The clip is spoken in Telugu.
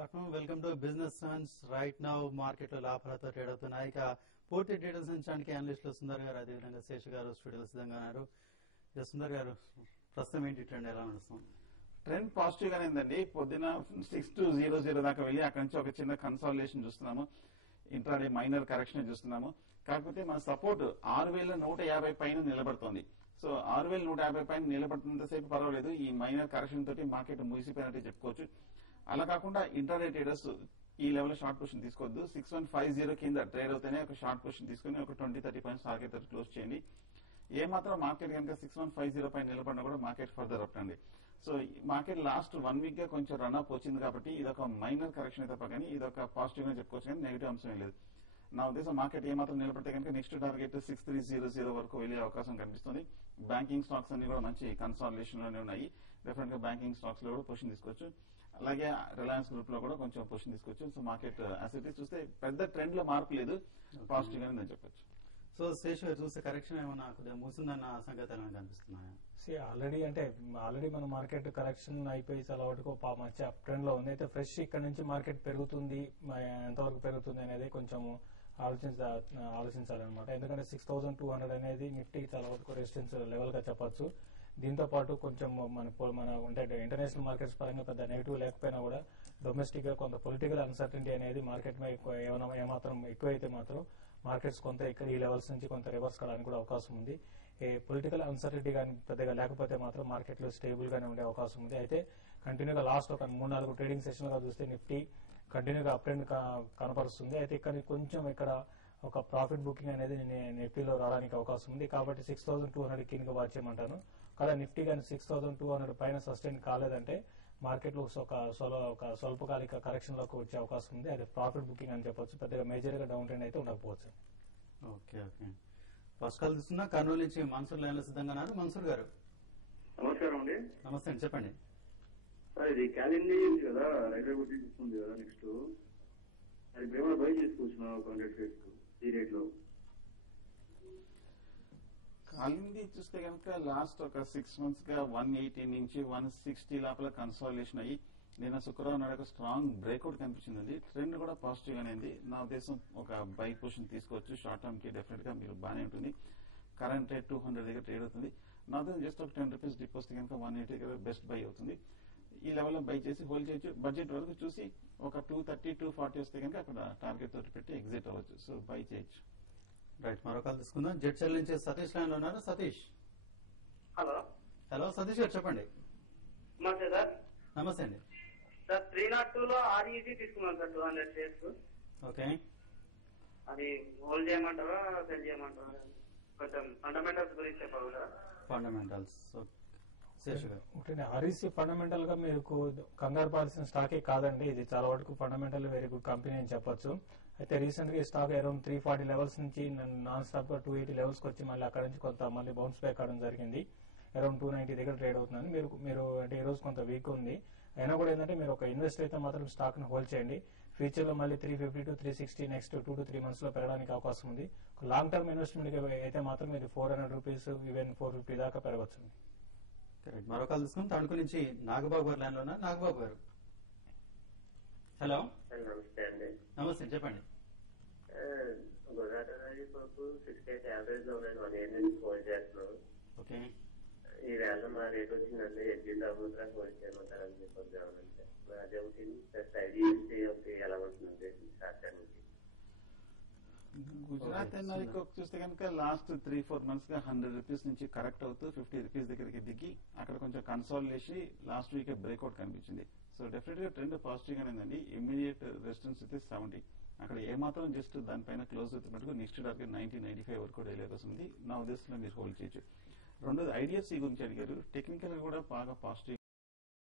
Good afternoon. Welcome to business Sons. Right now market లో లాభాలతో ట్రేడ్ అవుతున్నాయి. ఇక పూర్తి డీటెయిల్స్ అందించడానికి అనలిస్టులు సుందర్ గారు, అదేవిధంగా శేష్ గారు స్టూడియోలో సిద్ధంగా ఉన్నారు. సుందర్ గారు, ప్రస్తుతం ఏంటి ట్రెండ్ ఎలా నడుస్తుంది? ట్రెండ్ పాజిటివ్ గానే ఉందండి. పొద్దున 6200 దాకా వెళ్ళి అక్కడి నుంచి ఒక చిన్న కన్సాలిడేషన్ చూస్తున్నాము. ఇంట్రాడే మైనర్ కరెక్షన్ చూస్తున్నాము. కాకపోతే మన సపోర్ట్ 6150 పైన నిలబడుతోంది. సో 6150 పైన నిలబడుతున్నంతసేపు పర్వాలేదు. ఈ మైనర్ కరెక్షన్ తోటి మార్కెట్ ముగిసిపోయినట్టు చెప్పుకోవచ్చు. అలా కాకుండా ఇంట్రాడే ట్రేడర్స్ ఈ లెవెల్ షార్ట్ పొజిషన్ తీసుకోవద్దు. 6150 కింద ట్రేడ్ అవుతేనే ఒక షార్ట్ పొజిషన్ తీసుకుని ఒక 20-30 పాయింట్స్ టార్గెట్ క్లోజ్ చేయండి. ఏమాత్రం మార్కెట్ కనుక 6150 పైన నిలబడినా కూడా మార్కెట్ ఫర్దర్ అప్ అండి. సో మార్కెట్ లాస్ట్ 1 వీక్ గా కొంచెం రన్అప్ వచ్చింది కాబట్టి ఇదొక మైనర్ కరెక్షన్ తప్ప కానీ ఇదొక పాజిటివ్ గా చెప్పుకోవచ్చు కానీ నెగిటివ్ అంశం లేదు. నా ఉద్దేశం మార్కెట్ ఏమాత్రం నిలబడితే కనుక నెక్స్ట్ టార్గెట్ 6300 వరకు వెళ్లే అవకాశం కనిపిస్తుంది. బ్యాంకింగ్ స్టాక్స్ అన్ని కూడా మంచి కన్సాలిడేషన్ లోనే ఉన్నాయి. డెఫినెట్ గా బ్యాంకింగ్ స్టాక్స్ లో కూడా పొజిషన్ తీసుకోవచ్చు. అలాగే రిలయన్స్ గ్రూప్ లో కూడా కొంచెం పొజిషన్ తీసుకోవచ్చు. సో మార్కెట్ అసెట్స్ చూస్తే పెద్ద ట్రెండ్ లో మార్పు లేదు, పాజిటివ్ గానే నేను చెప్పొచ్చు. సో శేష్ గారు, చూస్తే కరెక్షన్ ఏమన్నా కొద్దిగా మూసిందన్న సంకేతాలు కనిపిస్తున్నాయా? ఆల్రెడీ మన మార్కెట్ కరెక్షన్ అయిపోయి చాలా వరకు మంచి అప్ ట్రెండ్ లో ఉంది. అయితే ఫ్రెష్ ఇక్కడ నుంచి మార్కెట్ పెరుగుతుంది, ఎంతవరకు పెరుగుతుంది అనేది కొంచెం ఆలోచించాలన్నమాట. ఎందుకంటే 6200 అనేది నిఫ్టీ చాలా వరకు రెసిస్టెన్స్ లెవెల్ గా చెప్పొచ్చు. దీంతో పాటు కొంచెం మన అంటే ఇంటర్నేషనల్ మార్కెట్స్ పరంగా పెద్ద నెగిటివ్ లేకపోయినా కూడా డొమెస్టిక్ గా కొంత పొలిటికల్ అన్సర్టనిటీ అనేది మార్కెట్ మీద ఏమాత్రం ఎక్కువైతే మాత్రం మార్కెట్స్ కొంత ఇక్కడ ఈ లెవెల్స్ నుంచి కొంత రివర్స్ కావడానికి కూడా అవకాశం ఉంది. పొలిటికల్ అన్సర్టనిటీ కానీ పెద్దగా లేకపోతే మాత్రం మార్కెట్ లో స్టేబుల్ గానే ఉండే అవకాశం ఉంది. అయితే కంటిన్యూగా లాస్ట్ ఒక 3-4 ట్రేడింగ్ సెషన్ గా చూస్తే నిఫ్టీ కంటిన్యూగా అప్ ట్రెండ్ కనపరుస్తుంది. అయితే ఇక్కడ ఒక ప్రాఫిట్ బుకింగ్ అనేది నిఫ్టీలో రావడానికి అవకాశం ఉంది. కాబట్టి 6200 కింద వాచ్ చేయమంటాను. కదా నిఫ్టీ కానీ 6200 పైన సస్టైన్ కాలేదంటే మార్కెట్ లో ఒక స్వల్పకాలిక కరెక్షన్ లోకి వచ్చే అవకాశం ఉంది. అది ప్రాఫిట్ బుకింగ్ అని చెప్పొచ్చు. పెద్దగా మేజర్ గా డౌన్ ట్రెండ్ అయితే ఉండకపోవచ్చు. ఓకే. ఫస్ట్ కాల్ తీసుకున్నా కర్నూలు నుంచి మన్సూర్ లైన్ లో సిద్ధంగా ఉన్నారు. మన్సూర్ గారు నమస్కారం అండి. నమస్తే అండి, చెప్పండి. సార్ ఇది క్యాలెండీ ఉంది కదా, రైల్వే గుర్తి తీసుకుంది కదా, నెక్స్ట్ అది మేము బై చేసుకోవచ్చు ఒక 100 ఫీట్ ఈ రేట్ లో. కాలింది చూస్తే కనుక లాస్ట్ ఒక 6 మంత్స్ గా 180 నుంచి 160 లోపల కన్సాలిడేషన్ అయ్యి నిన్న శుక్రవారం నాడు ఒక స్ట్రాంగ్ బ్రేక్అవుట్ కనిపించింది. ట్రెండ్ కూడా పాజిటివ్ గానే ఉంది. నా ఉద్దేశం ఒక బై పొజిషన్ తీసుకోవచ్చు. షార్ట్ టర్మ్ కి డెఫినెట్ గా మీరు బాగానే ఉంటుంది. కరెంట్ రేట్ 200 దగ్గర ట్రేడ్ అవుతుంది. నా ఉద్దేశం జస్ట్ ఒక 10 రూపీస్ డిపాజిట్ కనుక 180 దగ్గర బెస్ట్ బై అవుతుంది. ఈ లెవెల్ లో బై చేసి హోల్డ్ చేయొచ్చు. బడ్జెట్ వరకు చూసి ఒక 230, 240 వస్తే కనుక అక్కడ టార్గెట్ తోటి పెట్టి ఎగ్జిట్ అవ్వచ్చు. సో బై చేయొచ్చు. రైట్, మరో కాల్ తీసుకుందాం. జెడ్సెల్ నుంచి సతీష్ లైన్ లో ఉన్నారు. సతీష్. హలో సతీష్ గారు, చెప్పండి. నమస్తే సార్. నమస్తే అండి. సార్ 302 లో ఆర్ఈజీ తీసుకున్నాను సార్, 200 షేర్స్. ఓకే, అది హోల్డ్ చేయమంటారా సెల్ చేయమంటారా? కొంచెం ఫండమెంటల్స్ గురించి చెప్పగలరా? ఫండమెంటల్స్ ఆర్ఈసీ ఫండమెంటల్ గా మీరు కంగారు పడాల్సిన స్టాకే కాదండి. ఇది చాలా వరకు ఫండమెంటల్ వెరీ గుడ్ కంపెనీ అని చెప్పొచ్చు. అయితే రీసెంట్ గా ఈ స్టాక్ అరౌండ్ 340 లెవెల్స్ నుంచి నాన్ స్టాప్ గా 280 లెవెల్స్ కి వచ్చి మళ్ళీ అక్కడ నుంచి కొంత మళ్ళీ బౌన్స్ బ్యాక్ అవడం జరిగింది. అరౌండ్ 290 దగ్గర ట్రేడ్ అవుతుందని మీరు అంటే ఈ రోజు కొంత వీక్ ఉంది. అయినా కూడా ఏంటంటే మీరు ఒక ఇన్వెస్ట్ అయితే మాత్రం స్టాక్ ని హోల్డ్ చేయండి. ఫ్యూచర్ లో మళ్ళీ 350 to 360 నెక్స్ట్ 2 to 3 మంత్స్ లో పెరగడానికి అవకాశం ఉంది. లాంగ్ టర్మ్ ఇన్వెస్ట్మెంట్ అయితే మాత్రం ఇది 400 రూపీస్ ఈవెన్ 450 దాకా పెరగచ్చు. మరో కాల్ తీసుకుని తణుకు నుంచి నాగబాబు గారు లైన్ లో ఉన్నారు. నాగబాబు గారు, హలో. నమస్తే అండి. నమస్తే, చెప్పండి. గుజరాత్ పప్పు 68 యావరేజ్ లో నేను 1 ఇయర్ నుంచి హోల్డ్ చేస్తున్నాను. ఓకే, ఈ వేళ మా రేట్ వచ్చిందంటే ఎడ్జీ డబ్బులు హోల్డ్ చేయమంటారని చెప్పి గమనించే అదే ఒకటి ప్లస్ ఐడిఎస్టీ ఒకటి ఎలా ఉంటుంది షార్ట్ టర్మ్ కి. గుజరాత్ ఎన్ఆర్ఐ చూస్తే కనుక లాస్ట్ 3-4 మంత్స్ గా 100 రూపీస్ నుంచి కరెక్ట్ అవుతూ 50 రూపీస్ దగ్గరికి దిగి అక్కడ కొంచెం కన్సాలిడేషన్ లాస్ట్ వీక్ బ్రేక్అవుట్ కనిపించింది. సో డెఫినెట్ గా ట్రెండ్ పాజిటివ్ గానే ఉందండి. ఇమీడియట్ రెసిస్టెన్స్ అయితే 70. అక్కడ ఏమాత్రం జస్ట్ దానిపైన క్లోజ్ అవుతే మటుకు నెక్స్ట్ టార్గెట్ 90-95 వరకు డైలీ అవకాశం ఉంది. నా ఉద్దేశంలో మీరు హోల్డ్ చేయొచ్చు. రెండోది ఐడిఎఫ్సి గురించి అడిగారు. టెక్నికల్ గా కూడా బాగా పాజిటివ్